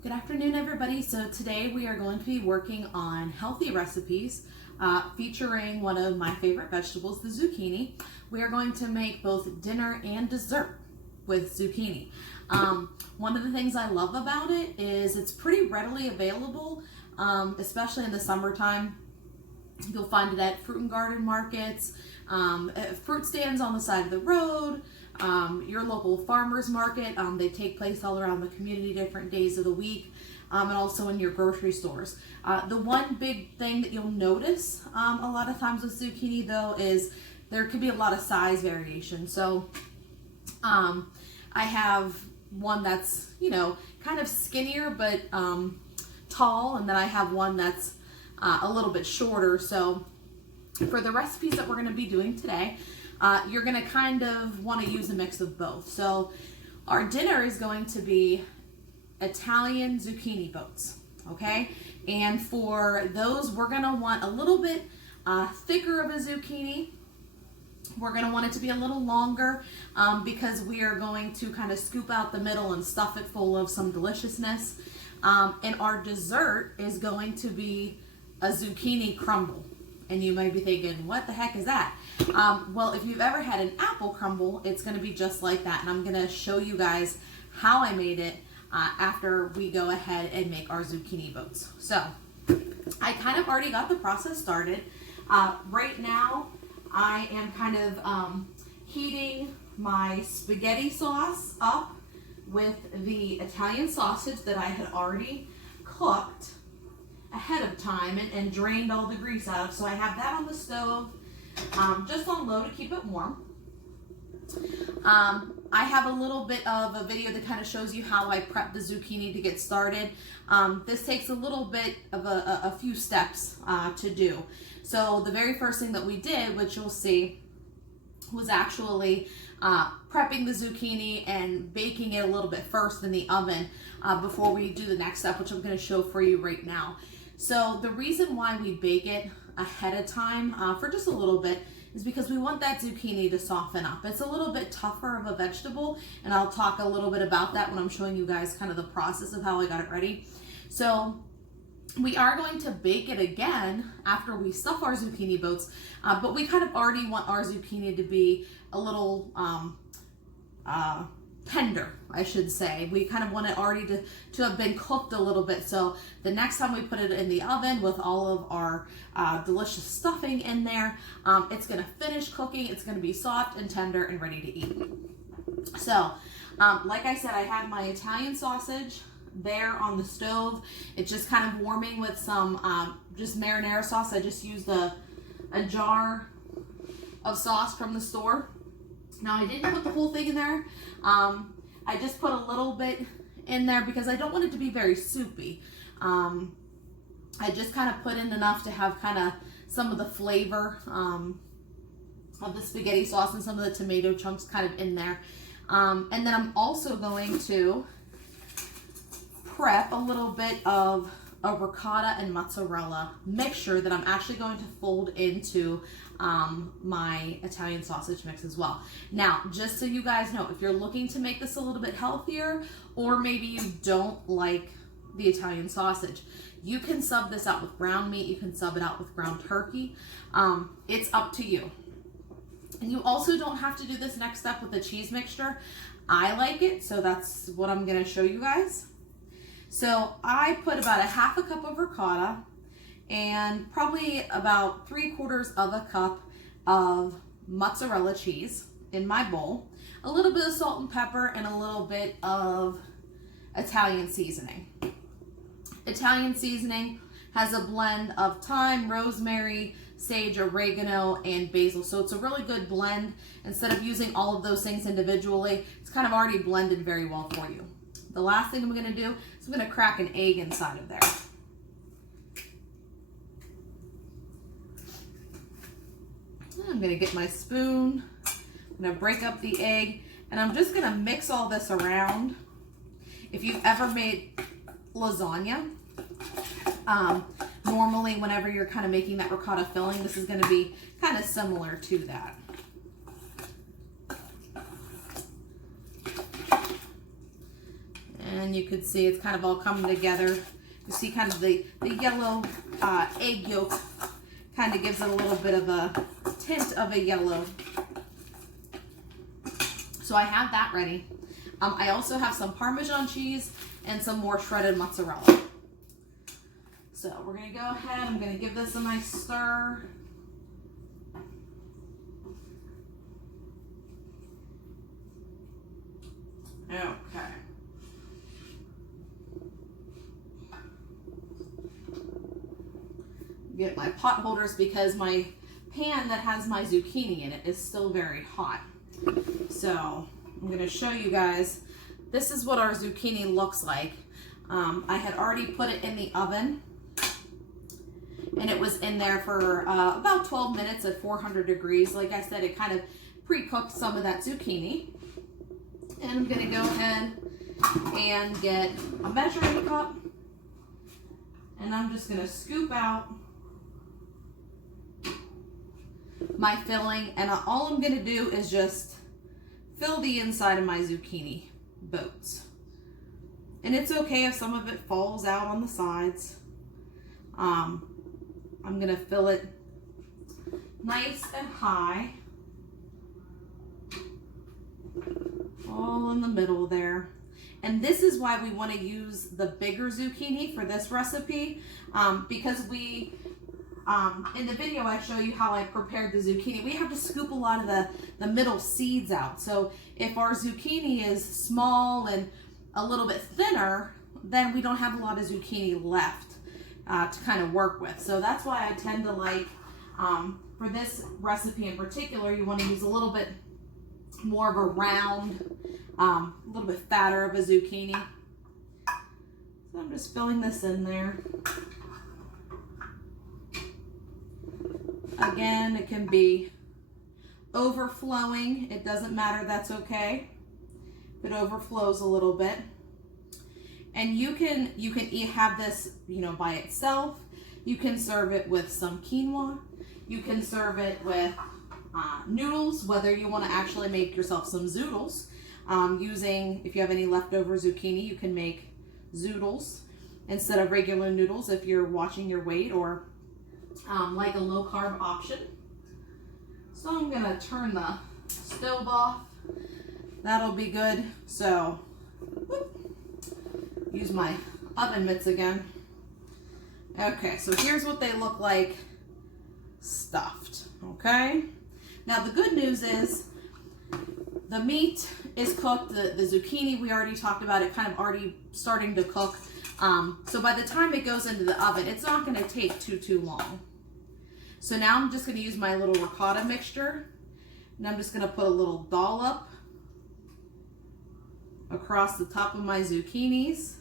Good afternoon, everybody. So today we are going to be working on healthy recipes featuring one of my favorite vegetables, the zucchini. We are going to make both dinner and dessert with zucchini. One of the things I love about it is it's pretty readily available, especially in the summertime. You'll find it at fruit and garden markets, at fruit stands on the side of the road, your local farmer's market. They take place all around the community different days of the week, and also in your grocery stores. The one big thing that you'll notice a lot of times with zucchini though is there could be a lot of size variation. So I have one that's, kind of skinnier but tall, and then I have one that's a little bit shorter. So for the recipes that we're going to be doing today, you're going to kind of want to use a mix of both. So our dinner is going to be Italian zucchini boats, okay? And for those, we're going to want a little bit thicker of a zucchini. We're going to want it to be a little longer because we are going to kind of scoop out the middle and stuff it full of some deliciousness. And our dessert is going to be a zucchini crumble. And you might be thinking, what the heck is that? Well, if you've ever had an apple crumble, it's going to be just like that. And I'm going to show you guys how I made it after we go ahead and make our zucchini boats. So I kind of already got the process started. Right now, I am kind of heating my spaghetti sauce up with the Italian sausage that I had already cooked ahead of time and drained all the grease out of. So I have that on the stove, just on low to keep it warm. I have a little bit of a video that kind of shows you how I prep the zucchini to get started. This takes a little bit of a few steps to do. So the very first thing that we did, which you'll see, was actually prepping the zucchini and baking it a little bit first in the oven before we do the next step, which I'm going to show for you right now. So the reason why we bake it ahead of time for just a little bit is because we want that zucchini to soften up. It's a little bit tougher of a vegetable, and I'll talk a little bit about that when I'm showing you guys kind of the process of how I got it ready. So we are going to bake it again after we stuff our zucchini boats, but we kind of already want our zucchini to be a little tender, I should say. We kind of want it already to have been cooked a little bit. So the next time we put it in the oven with all of our delicious stuffing in there, it's going to finish cooking. It's going to be soft and tender and ready to eat. So like I said, I have my Italian sausage there on the stove. It's just kind of warming with some just marinara sauce. I just used a jar of sauce from the store. Now I didn't put the whole thing in there. I just put a little bit in there because I don't want it to be very soupy. I just kind of put in enough to have kind of some of the flavor of the spaghetti sauce and some of the tomato chunks kind of in there. And then I'm also going to prep a little bit of a ricotta and mozzarella mixture that I'm actually going to fold into my Italian sausage mix as well. Now, just so you guys know, if you're looking to make this a little bit healthier, or maybe you don't like the Italian sausage, you can sub this out with ground meat. You can sub it out with ground turkey. It's up to you. And you also don't have to do this next step with the cheese mixture. I like it, so that's what I'm going to show you guys. So I put about a half a cup of ricotta and probably about 3/4 of a cup of mozzarella cheese in my bowl, a little bit of salt and pepper, and a little bit of Italian seasoning. Italian seasoning has a blend of thyme, rosemary, sage, oregano, and basil. So it's a really good blend. Instead of using all of those things individually, it's kind of already blended very well for you. The last thing I'm going to do is I'm going to crack an egg inside of there. I'm going to get my spoon. I'm going to break up the egg, and I'm just going to mix all this around. If you've ever made lasagna, normally whenever you're kind of making that ricotta filling, this is going to be kind of similar to that. And you can see it's kind of all coming together. You see kind of the yellow egg yolk kind of gives it a little bit of a tint of a yellow. So I have that ready. I also have some Parmesan cheese and some more shredded mozzarella. So we're gonna go ahead, I'm gonna give this a nice stir. Okay. Get my pot holders because my pan that has my zucchini in it is still very hot. So I'm going to show you guys, this is what our zucchini looks like. I had already put it in the oven and it was in there for about 12 minutes at 400 degrees. Like I said, it kind of pre-cooked some of that zucchini. And I'm going to go ahead and get a measuring cup and I'm just going to scoop out my filling, and all I'm going to do is just fill the inside of my zucchini boats. And it's okay if some of it falls out on the sides. I'm going to fill it nice and high, all in the middle there. And this is why we want to use the bigger zucchini for this recipe, because we in the video I show you how I prepared the zucchini. We have to scoop a lot of the middle seeds out. So if our zucchini is small and a little bit thinner, then we don't have a lot of zucchini left to kind of work with. So that's why I tend to like, for this recipe in particular, you want to use a little bit more of a round, a little bit fatter of a zucchini. So I'm just filling this in there. Again, it can be overflowing. It doesn't matter, that's okay. If it overflows a little bit. And you can have this, you know, by itself. You can serve it with some quinoa. You can serve it with noodles, whether you want to actually make yourself some zoodles. If you have any leftover zucchini, you can make zoodles instead of regular noodles if you're watching your weight, or like a low carb option. So I'm gonna turn the stove off. That'll be good. So, use my oven mitts again. Okay, so here's what they look like stuffed, okay? Now the good news is the meat is cooked, the zucchini we already talked about, it kind of already starting to cook. So by the time it goes into the oven, it's not gonna take too long. So now I'm just gonna use my little ricotta mixture, and I'm just gonna put a little dollop across the top of my zucchinis.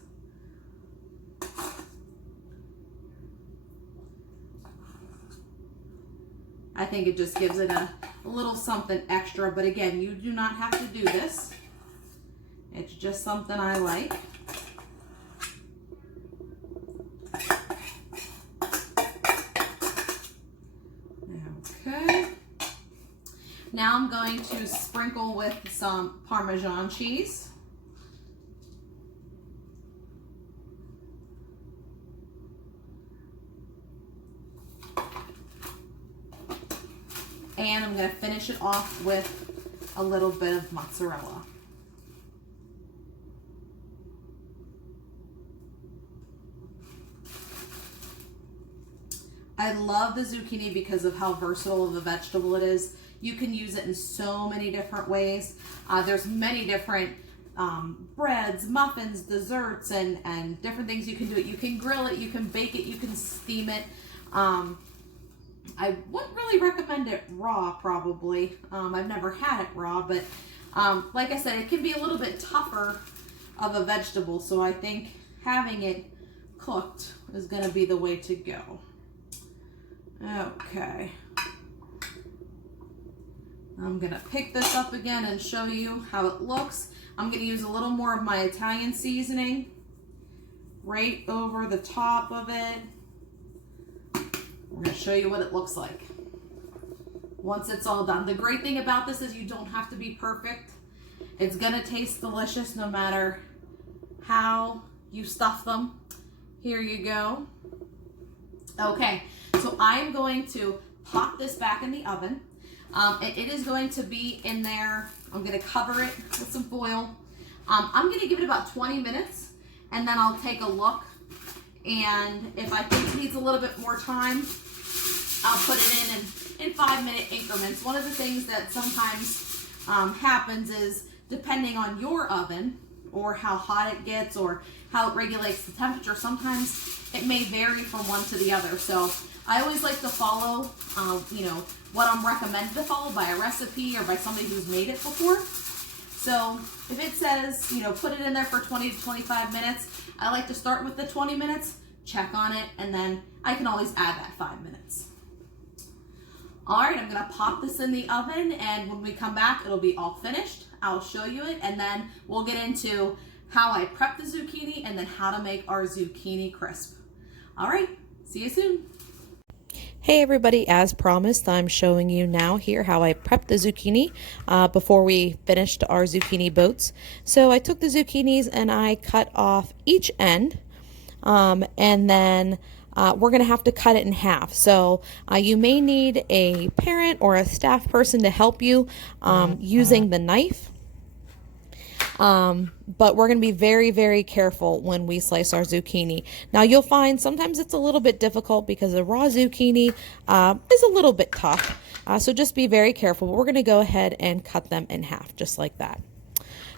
I think it just gives it a little something extra, but again, you do not have to do this. It's just something I like. Okay. Now I'm going to sprinkle with some Parmesan cheese. And I'm going to finish it off with a little bit of mozzarella. I love the zucchini because of how versatile of a vegetable it is. You can use it in so many different ways. There's many different breads, muffins, desserts, and different things you can do it. You can grill it, you can bake it, you can steam it. I wouldn't really recommend it raw, probably. I've never had it raw, but like I said, it can be a little bit tougher of a vegetable, so I think having it cooked is going to be the way to go. Okay. I'm going to pick this up again and show you how it looks. I'm going to use a little more of my Italian seasoning right over the top of it. I'm going to show you what it looks like once it's all done. The great thing about this is you don't have to be perfect. It's going to taste delicious no matter how you stuff them. Here you go. Okay, so I'm going to pop this back in the oven. It is going to be in there. I'm going to cover it with some foil. I'm going to give it about 20 minutes, and then I'll take a look. And if I think it needs a little bit more time, I'll put it in 5-minute increments. One of the things that sometimes happens is, depending on your oven or how hot it gets or how it regulates the temperature, sometimes it may vary from one to the other. So I always like to follow, what I'm recommended to follow by a recipe or by somebody who's made it before. So if it says, put it in there for 20 to 25 minutes, I like to start with the 20 minutes, check on it, and then I can always add that 5 minutes. All right, I'm gonna pop this in the oven, and when we come back, it'll be all finished. I'll show you it, and then we'll get into how I prep the zucchini and then how to make our zucchini crisp. All right, see you soon. Hey everybody, as promised, I'm showing you now here how I prepped the zucchini before we finished our zucchini boats. So I took the zucchinis and I cut off each end, and then we're going to have to cut it in half. So you may need a parent or a staff person to help you using the knife. But we're going to be very, very careful when we slice our zucchini. Now you'll find sometimes it's a little bit difficult because the raw zucchini is a little bit tough. So just be very careful. But we're going to go ahead and cut them in half just like that.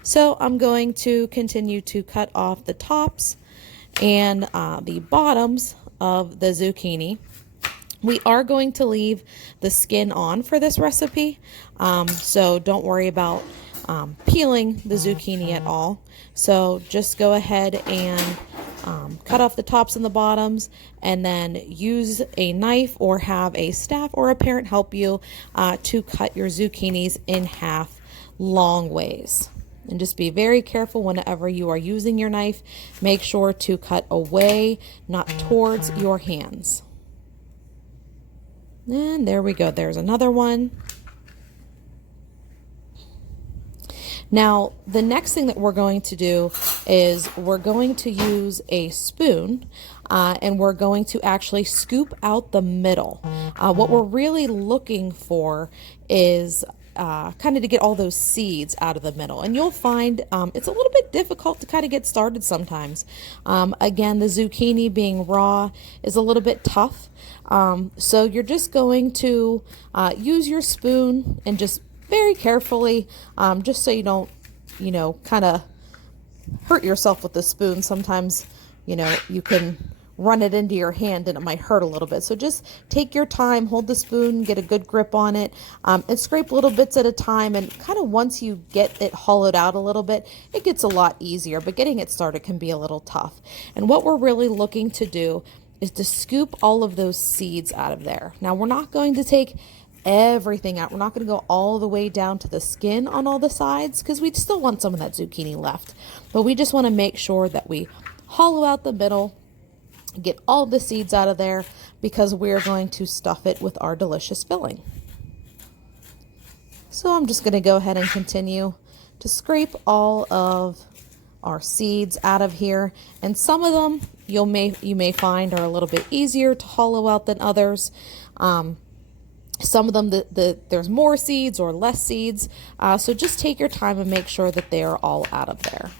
So I'm going to continue to cut off the tops and the bottoms of the zucchini. We are going to leave the skin on for this recipe. So don't worry about peeling the zucchini at all. So just go ahead and cut off the tops and the bottoms, and then use a knife or have a staff or a parent help you to cut your zucchinis in half long ways. And just be very careful whenever you are using your knife. Make sure to cut away, not towards your hands. And there we go. There's another one. Now, the next thing that we're going to do is we're going to use a spoon and we're going to actually scoop out the middle. What we're really looking for is kind of to get all those seeds out of the middle. And you'll find it's a little bit difficult to kind of get started sometimes. Again, the zucchini being raw is a little bit tough. So you're just going to use your spoon and just very carefully, just so you don't, kind of hurt yourself with the spoon. Sometimes, you can run it into your hand and it might hurt a little bit. So just take your time, hold the spoon, get a good grip on it, and scrape little bits at a time. And kind of once you get it hollowed out a little bit, it gets a lot easier, but getting it started can be a little tough. And what we're really looking to do is to scoop all of those seeds out of there. Now, we're not going to take everything out. We're not going to go all the way down to the skin on all the sides because we still want some of that zucchini left. But we just want to make sure that we hollow out the middle, get all the seeds out of there, because we're going to stuff it with our delicious filling. So I'm just going to go ahead and continue to scrape all of our seeds out of here. And some of them you may find are a little bit easier to hollow out than others. Some of them, there's more seeds or less seeds. So just take your time and make sure that they are all out of there.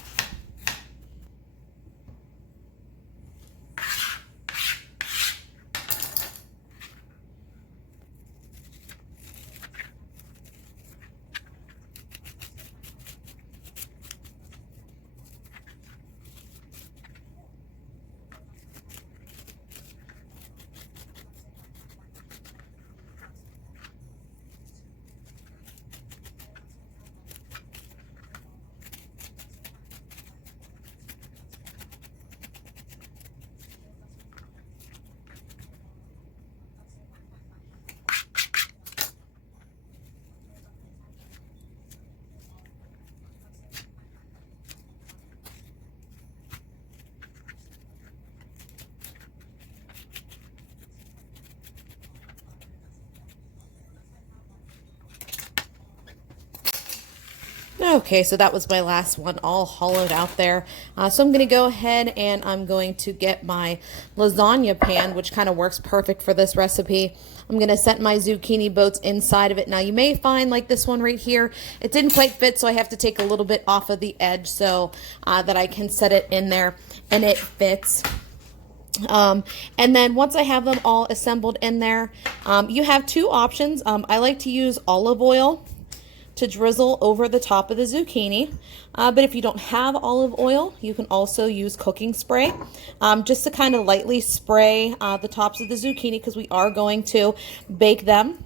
Okay, so that was my last one all hollowed out there. So I'm going to go ahead and I'm going to get my lasagna pan, which kind of works perfect for this recipe. I'm going to set my zucchini boats inside of it. Now you may find, like this one right here, it didn't quite fit, so I have to take a little bit off of the edge so that I can set it in there and it fits. And then once I have them all assembled in there, you have two options. I like to use olive oil to drizzle over the top of the zucchini. But if you don't have olive oil, you can also use cooking spray just to kind of lightly spray the tops of the zucchini, because we are going to bake them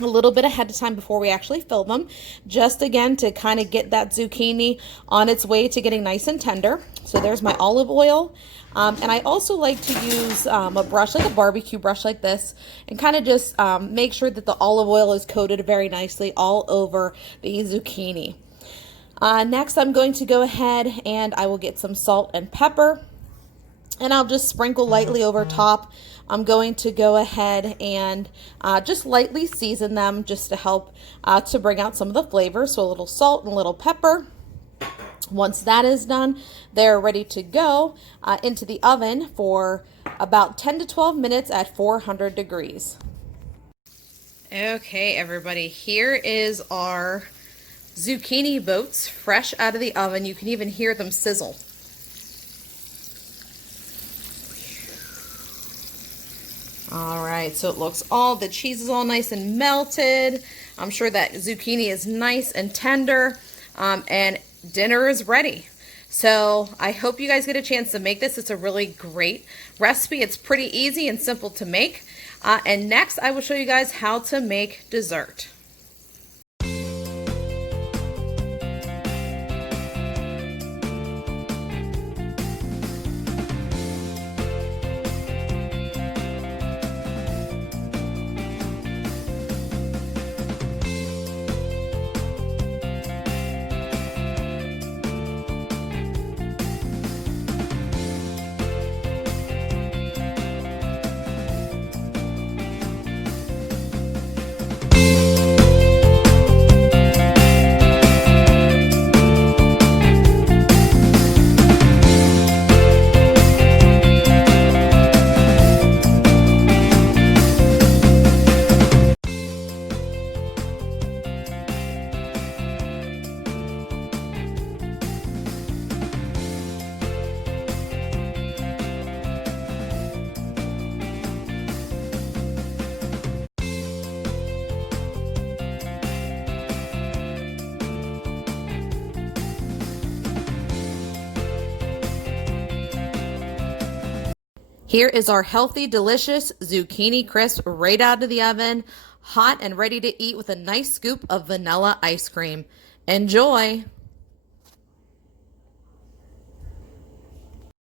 a little bit ahead of time before we actually fill them, just again to kind of get that zucchini on its way to getting nice and tender. So there's my olive oil. And I also like to use a brush, like a barbecue brush like this, and kind of just make sure that the olive oil is coated very nicely all over the zucchini. Next, I'm going to go ahead and I will get some salt and pepper, and I'll just sprinkle lightly over top. I'm going to go ahead and just lightly season them just to help to bring out some of the flavor. So a little salt and a little pepper. Once that is done, they're ready to go into the oven for about 10 to 12 minutes at 400 degrees. Okay, everybody, here is our zucchini boats fresh out of the oven. You can even hear them sizzle. All right, so it looks the cheese is all nice and melted. I'm sure that zucchini is nice and tender, and dinner is ready. So I hope you guys get a chance to make this. It's a really great recipe. It's pretty easy and simple to make. And next I will show you guys how to make dessert. Here is our healthy, delicious zucchini crisp right out of the oven, hot and ready to eat with a nice scoop of vanilla ice cream. Enjoy!